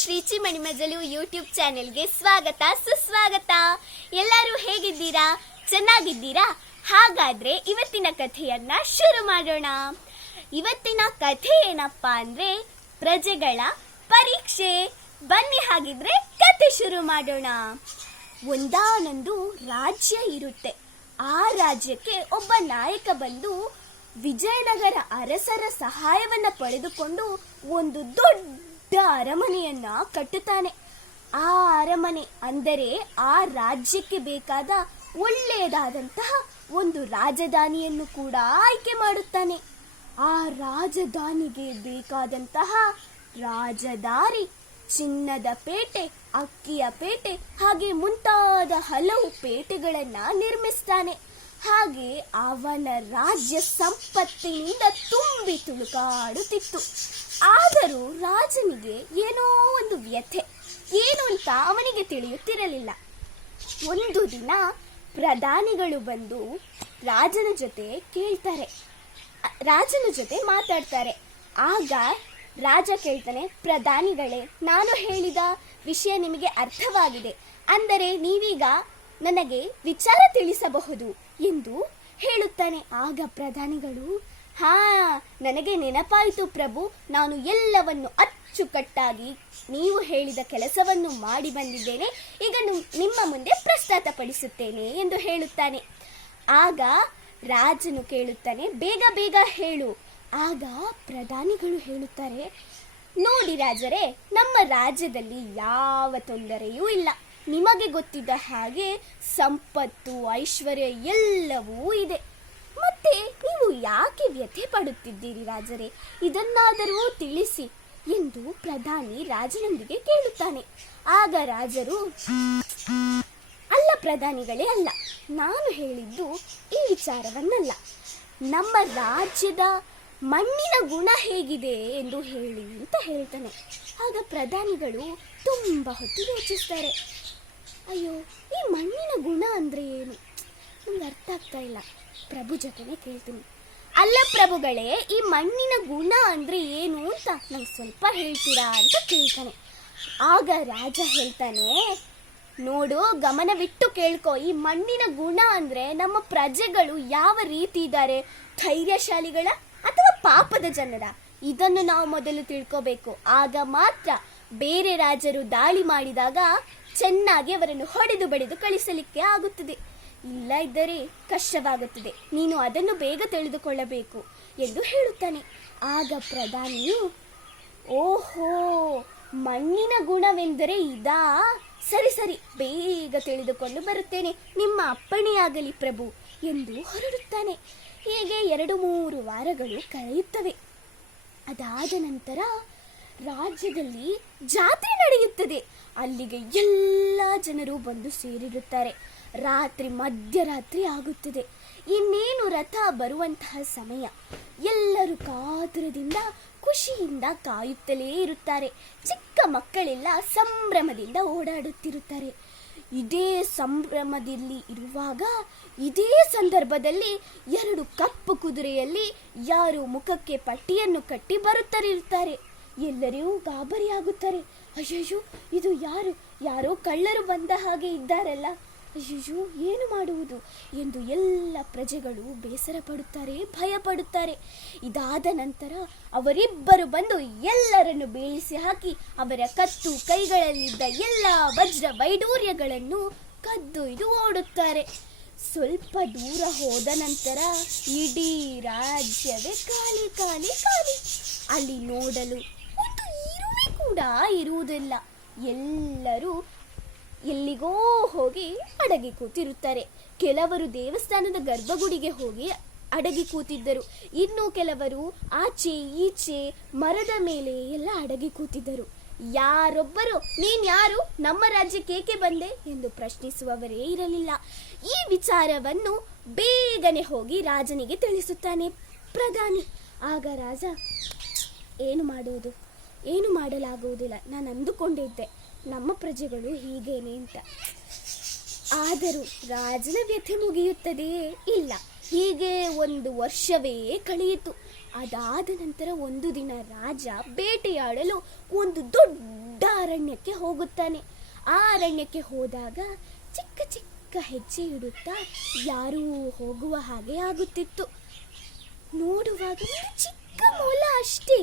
ಶ್ರೀಚಿ ಮಣಿಮಜಲು YouTube ಚಾನೆಲ್ಗೆ ಸ್ವಾಗತ ಸುಸ್ವಾಗತ. ಎಲ್ಲರೂ ಹೇಗಿದ್ದೀರಾ? ಚೆನ್ನಾಗಿದ್ದೀರಾ? ಹಾಗಾದ್ರೆ ಇವತ್ತಿನ ಕಥೆಯನ್ನ ಶುರು ಮಾಡೋಣ. ಇವತ್ತಿನ ಕಥೆ ಏನಪ್ಪಾ ಅಂದ್ರೆ ಪ್ರಜೆಗಳ ಪರೀಕ್ಷೆ. ಬನ್ನಿ ಹಾಗಿದ್ರೆ ಕಥೆ ಶುರು ಮಾಡೋಣ. ಒಂದಾನೊಂದು ರಾಜ್ಯ ಇರುತ್ತೆ. ಆ ರಾಜ್ಯಕ್ಕೆ ಒಬ್ಬ ನಾಯಕ ಬಂದು ವಿಜಯನಗರ ಅರಸರ ಸಹಾಯವನ್ನ ಪಡೆದುಕೊಂಡು ಒಂದು ದೊಡ್ಡ ಅರಮನೆಯನ್ನ ಕಟ್ಟುತ್ತಾನೆ. ಆ ಅರಮನೆ ಅಂದರೆ ಆ ರಾಜ್ಯಕ್ಕೆ ಬೇಕಾದ ಒಳ್ಳೆಯದಾದಂತಹ ಒಂದು ರಾಜಧಾನಿಯನ್ನು ಕೂಡ ಆಯ್ಕೆ ಮಾಡುತ್ತಾನೆ. ಆ ರಾಜಧಾನಿಗೆ ಬೇಕಾದಂತಹ ರಾಜದಾರಿ, ಚಿನ್ನದ ಪೇಟೆ, ಅಕ್ಕಿಯ ಪೇಟೆ ಹಾಗೆ ಮುಂತಾದ ಹಲವು ಪೇಟೆಗಳನ್ನ ನಿರ್ಮಿಸ್ತಾನೆ. ಹಾಗೆ ಅವನ ರಾಜ್ಯ ಸಂಪತ್ತಿನಿಂದ ತುಂಬಿ ತುಳುಕಾಡುತ್ತಿತ್ತು. ಆದರೂ ರಾಜನಿಗೆ ಏನೋ ಒಂದು ವ್ಯಥೆ, ಏನು ಅಂತ ಅವನಿಗೆ ತಿಳಿಯುತ್ತಿರಲಿಲ್ಲ. ಒಂದು ದಿನ ಪ್ರಧಾನಿಗಳು ಬಂದು ರಾಜನ ಜೊತೆ ಮಾತಾಡ್ತಾರೆ. ಆಗ ರಾಜ ಕೇಳ್ತಾನೆ, ಪ್ರಧಾನಿಗಳೇ, ನಾನು ಹೇಳಿದ ವಿಷಯ ನಿಮಗೆ ಅರ್ಥವಾಗಿದೆ, ಅಂದರೆ ನೀವೀಗ ನನಗೆ ವಿಚಾರ ತಿಳಿಸಬಹುದು ಎಂದು ಹೇಳುತ್ತಾನೆ. ಆಗ ಪ್ರಧಾನಿಗಳು, ನನಗೆ ನೆನಪಾಯಿತು ಪ್ರಭು, ನಾನು ಎಲ್ಲವನ್ನು ಅಚ್ಚುಕಟ್ಟಾಗಿ ನೀವು ಹೇಳಿದ ಕೆಲಸವನ್ನು ಮಾಡಿ ಬಂದಿದ್ದೇನೆ, ಈಗ ನಿಮ್ಮ ಮುಂದೆ ಪ್ರಸ್ತುತಪಡಿಸುತ್ತೇನೆ ಎಂದು ಹೇಳುತ್ತಾನೆ. ಆಗ ರಾಜನು ಕೇಳುತ್ತಾನೆ, ಬೇಗ ಬೇಗ ಹೇಳು. ಆಗ ಪ್ರಧಾನಿಗಳು ಹೇಳುತ್ತಾರೆ, ನೋಡಿ ರಾಜರೇ, ನಮ್ಮ ರಾಜ್ಯದಲ್ಲಿ ಯಾವ ತೊಂದರೆಯೂ ಇಲ್ಲ. ನಿಮಗೆ ಗೊತ್ತಿದ್ದ ಹಾಗೆ ಸಂಪತ್ತು, ಐಶ್ವರ್ಯ ಎಲ್ಲವೂ ಇದೆ. ಮತ್ತೆ ನೀವು ಯಾಕೆ ವ್ಯಥೆ ಪಡುತ್ತಿದ್ದೀರಿ ರಾಜರೇ? ಇದನ್ನಾದರೂ ತಿಳಿಸಿ ಎಂದು ಪ್ರಧಾನಿ ರಾಜನೊಂದಿಗೆ ಕೇಳುತ್ತಾನೆ. ಆಗ ರಾಜರು, ಅಲ್ಲ ಪ್ರಧಾನಿಗಳೇ, ಅಲ್ಲ, ನಾನು ಹೇಳಿದ್ದು ಈ ವಿಚಾರವನ್ನಲ್ಲ, ನಮ್ಮ ರಾಜ್ಯದ ಮಣ್ಣಿನ ಗುಣ ಹೇಗಿದೆ ಎಂದು ಹೇಳಿ ಅಂತ ಹೇಳ್ತಾನೆ. ಆಗ ಪ್ರಧಾನಿಗಳು ತುಂಬ ಹೊತ್ತು ಯೋಚಿಸ್ತಾರೆ. ಅಯ್ಯೋ, ಈ ಮಣ್ಣಿನ ಗುಣ ಅಂದ್ರೆ ಏನು? ನಮ್ಗೆ ಅರ್ಥ ಆಗ್ತಾ ಇಲ್ಲ. ಪ್ರಭು ಜೊತೆನೆ ಕೇಳ್ತೀನಿ. ಅಲ್ಲ ಪ್ರಭುಗಳೇ, ಈ ಮಣ್ಣಿನ ಗುಣ ಅಂದ್ರೆ ಏನು ಅಂತ ನಂಗೆ ಸ್ವಲ್ಪ ಹೇಳ್ತೀರಾ ಅಂತ ಕೇಳ್ತಾನೆ. ಆಗ ರಾಜ ಹೇಳ್ತಾನೆ, ನೋಡು, ಗಮನವಿಟ್ಟು ಕೇಳ್ಕೊ. ಈ ಮಣ್ಣಿನ ಗುಣ ಅಂದ್ರೆ ನಮ್ಮ ಪ್ರಜೆಗಳು ಯಾವ ರೀತಿ ಇದ್ದಾರೆ, ಧೈರ್ಯಶಾಲಿಗಳ ಅಥವಾ ಪಾಪದ ಜನರ, ಇದನ್ನು ನಾವು ಮೊದಲು ತಿಳ್ಕೋಬೇಕು. ಆಗ ಮಾತ್ರ ಬೇರೆ ರಾಜರು ದಾಳಿ ಮಾಡಿದಾಗ ಚೆನ್ನಾಗಿ ಅವರನ್ನು ಹೊಡೆದು ಬಡಿದು ಕಳಿಸಲಿಕ್ಕೆ ಆಗುತ್ತದೆ. ಇಲ್ಲ ಇದ್ದರೆ ಕಷ್ಟವಾಗುತ್ತದೆ. ನೀನು ಅದನ್ನು ಬೇಗ ತಿಳಿದುಕೊಳ್ಳಬೇಕು ಎಂದು ಹೇಳುತ್ತಾನೆ. ಆಗ ಪ್ರಧಾನಿಯು, ಓಹೋ, ಮಣ್ಣಿನ ಗುಣವೆಂದರೆ ಇದಾ? ಸರಿ, ಬೇಗ ತಿಳಿದುಕೊಂಡು ಬರುತ್ತೇನೆ, ನಿಮ್ಮ ಅಪ್ಪಣೆಯಾಗಲಿ ಪ್ರಭು ಎಂದು ಹೊರಡುತ್ತಾನೆ. ಹೀಗೆ 2-3 ವಾರಗಳು ಕಳೆಯುತ್ತವೆ. ಅದಾದ ನಂತರ ರಾಜ್ಯದಲ್ಲಿ ಜಾತ್ರೆ ನಡೆಯುತ್ತದೆ. ಅಲ್ಲಿಗೆ ಎಲ್ಲ ಜನರು ಬಂದು ಸೇರಿರುತ್ತಾರೆ. ಮಧ್ಯರಾತ್ರಿ ಆಗುತ್ತದೆ. ಇನ್ನೇನು ರಥ ಬರುವಂತಹ ಸಮಯ. ಎಲ್ಲರೂ ಕಾತುರದಿಂದ ಖುಷಿಯಿಂದ ಕಾಯುತ್ತಲೇ ಇರುತ್ತಾರೆ. ಚಿಕ್ಕ ಮಕ್ಕಳೆಲ್ಲ ಸಂಭ್ರಮದಿಂದ ಓಡಾಡುತ್ತಿರುತ್ತಾರೆ. ಇದೇ ಸಂಭ್ರಮದಲ್ಲಿ ಇರುವಾಗ ಇದೇ ಸಂದರ್ಭದಲ್ಲಿ 2 ಕಪ್ಪು ಕುದುರೆಯಲ್ಲಿ ಯಾರು ಮುಖಕ್ಕೆ ಪಟ್ಟಿಯನ್ನು ಕಟ್ಟಿ ಬರುತ್ತಲಿರುತ್ತಾರೆ. ಎಲ್ಲರೂ ಗಾಬರಿಯಾಗುತ್ತಾರೆ. ಅಯ್ಯಯ್ಯೋ, ಇದು ಯಾರೋ ಕಳ್ಳರು ಬಂದ ಹಾಗೆ ಇದ್ದಾರಲ್ಲ, ಅಯ್ಯಯ್ಯೋ, ಏನು ಮಾಡುವುದು ಎಂದು ಎಲ್ಲ ಪ್ರಜೆಗಳು ಬೇಸರ ಪಡುತ್ತಾರೆ, ಭಯ ಪಡುತ್ತಾರೆ. ಇದಾದ ನಂತರ ಅವರಿಬ್ಬರು ಬಂದು ಎಲ್ಲರನ್ನು ಬೀಳಿಸಿ ಹಾಕಿ ಅವರ ಕತ್ತು ಕೈಗಳಲ್ಲಿದ್ದ ಎಲ್ಲ ವಜ್ರ ವೈಡೂರ್ಯಗಳನ್ನು ಕದ್ದೊಯ್ದು ಓಡುತ್ತಾರೆ. ಸ್ವಲ್ಪ ದೂರ ಹೋದ ನಂತರ ಇಡೀ ರಾಜ್ಯವೇ ಖಾಲಿ ಖಾಲಿ ಖಾಲಿ. ಅಲ್ಲಿ ನೋಡಲು ಒಂದು ಇರುವೆ ಕೂಡ ಇರುವುದಿಲ್ಲ. ಎಲ್ಲರೂ ಎಲ್ಲಿಗೋ ಹೋಗಿ ಅಡಗಿ ಕೂತಿರುತ್ತಾರೆ. ಕೆಲವರು ದೇವಸ್ಥಾನದ ಗರ್ಭಗುಡಿಗೆ ಹೋಗಿ ಅಡಗಿ ಕೂತಿದ್ದರು. ಇನ್ನು ಕೆಲವರು ಆಚೆ ಈಚೆ ಮರದ ಮೇಲೆ ಎಲ್ಲ ಅಡಗಿ ಕೂತಿದ್ದರು. ಯಾರೊಬ್ಬರು ನೀನ್ ಯಾರು, ನಮ್ಮ ರಾಜ್ಯಕ್ಕೆ ಏಕೆ ಬಂದೆ ಎಂದು ಪ್ರಶ್ನಿಸುವವರೇ ಇರಲಿಲ್ಲ. ಈ ವಿಚಾರವನ್ನು ಬೇಗನೆ ಹೋಗಿ ರಾಜನಿಗೆ ತಿಳಿಸುತ್ತಾನೆ ಪ್ರಧಾನಿ. ಆಗ ರಾಜ, ಏನು ಮಾಡಲಾಗುವುದಿಲ್ಲ, ನಾನು ಅಂದುಕೊಂಡಿದ್ದೆ ನಮ್ಮ ಪ್ರಜೆಗಳು ಹೀಗೇನೆ ಅಂತ. ಆದರೂ ರಾಜನ ವ್ಯಥೆ ಮುಗಿಯುತ್ತದೆಯೇ? ಇಲ್ಲ. ಹೀಗೆ 1 ವರ್ಷವೇ ಕಳೆಯಿತು. ಅದಾದ ನಂತರ ಒಂದು ದಿನ ರಾಜ ಬೇಟೆಯಾಡಲು ಒಂದು ದೊಡ್ಡ ಅರಣ್ಯಕ್ಕೆ ಹೋಗುತ್ತಾನೆ. ಆ ಅರಣ್ಯಕ್ಕೆ ಹೋದಾಗ ಚಿಕ್ಕ ಚಿಕ್ಕ ಹೆಜ್ಜೆ ಇಡುತ್ತಾ ಯಾರೂ ಹೋಗುವ ಹಾಗೆ ಆಗುತ್ತಿತ್ತು. ನೋಡುವಾಗ ಒಂದು ಚಿಕ್ಕ ಮೊಲ ಅಷ್ಟೇ.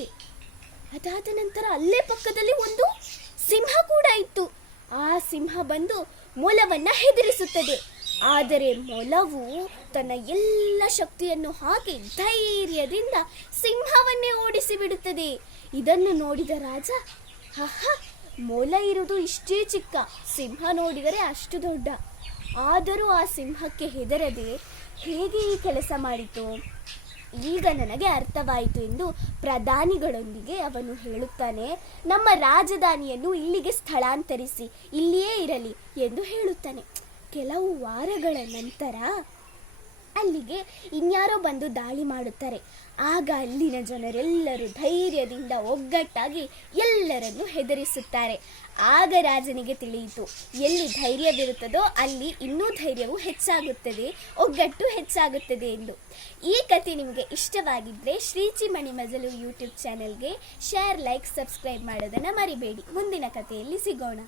ಅದಾದ ನಂತರ ಅಲ್ಲೇ ಪಕ್ಕದಲ್ಲಿ ಒಂದು ಸಿಂಹ ಕೂಡ ಇತ್ತು. ಆ ಸಿಂಹ ಬಂದು ಮೊಲವನ್ನ ಹೆದರಿಸುತ್ತದೆ. ಆದರೆ ಮೊಲವು ತನ್ನ ಎಲ್ಲ ಶಕ್ತಿಯನ್ನು ಹಾಕಿ ಧೈರ್ಯದಿಂದ ಸಿಂಹವನ್ನೇ ಓಡಿಸಿ ಬಿಡುತ್ತದೆ. ಇದನ್ನು ನೋಡಿದ ರಾಜ, ಮೊಲ ಇರುವುದು ಇಷ್ಟೇ ಚಿಕ್ಕ, ಸಿಂಹ ನೋಡಿದರೆ ಅಷ್ಟು ದೊಡ್ಡ. ಆದರೂ ಆ ಸಿಂಹಕ್ಕೆ ಹೆದರದೆ ಹೇಗೆ ಈ ಕೆಲಸ ಮಾಡಿತು, ಈಗ ನನಗೆ ಅರ್ಥವಾಯಿತು ಎಂದು ಪ್ರಧಾನಿಗಳೊಂದಿಗೆ ಅವನು ಹೇಳುತ್ತಾನೆ. ನಮ್ಮ ರಾಜಧಾನಿಯನ್ನು ಇಲ್ಲಿಗೆ ಸ್ಥಳಾಂತರಿಸಿ, ಇಲ್ಲಿಯೇ ಇರಲಿ ಎಂದು ಹೇಳುತ್ತಾನೆ. ಕೆಲವು ವಾರಗಳ ನಂತರ ಅಲ್ಲಿಗೆ ಇನ್ಯಾರೋ ಬಂದು ದಾಳಿ ಮಾಡುತ್ತಾರೆ. ಆಗ ಅಲ್ಲಿನ ಜನರೆಲ್ಲರೂ ಧೈರ್ಯದಿಂದ ಒಗ್ಗಟ್ಟಾಗಿ ಎಲ್ಲರನ್ನು ಹೆದರಿಸುತ್ತಾರೆ. ಆಗ ರಾಜನಿಗೆ ತಿಳಿಯಿತು, ಎಲ್ಲಿ ಧೈರ್ಯವಿರುತ್ತದೋ ಅಲ್ಲಿ ಇನ್ನೂ ಧೈರ್ಯವು ಹೆಚ್ಚಾಗುತ್ತದೆ, ಒಗ್ಗಟ್ಟು ಹೆಚ್ಚಾಗುತ್ತದೆ ಎಂದು. ಈ ಕಥೆ ನಿಮಗೆ ಇಷ್ಟವಾಗಿದ್ದರೆ ಶ್ರೀಚಿ ಮಣಿಮಜಲು ಯೂಟ್ಯೂಬ್ ಚಾನೆಲ್ಗೆ ಶೇರ್, ಲೈಕ್, ಸಬ್ಸ್ಕ್ರೈಬ್ ಮಾಡೋದನ್ನು ಮರಿಬೇಡಿ. ಮುಂದಿನ ಕಥೆಯಲ್ಲಿ ಸಿಗೋಣ.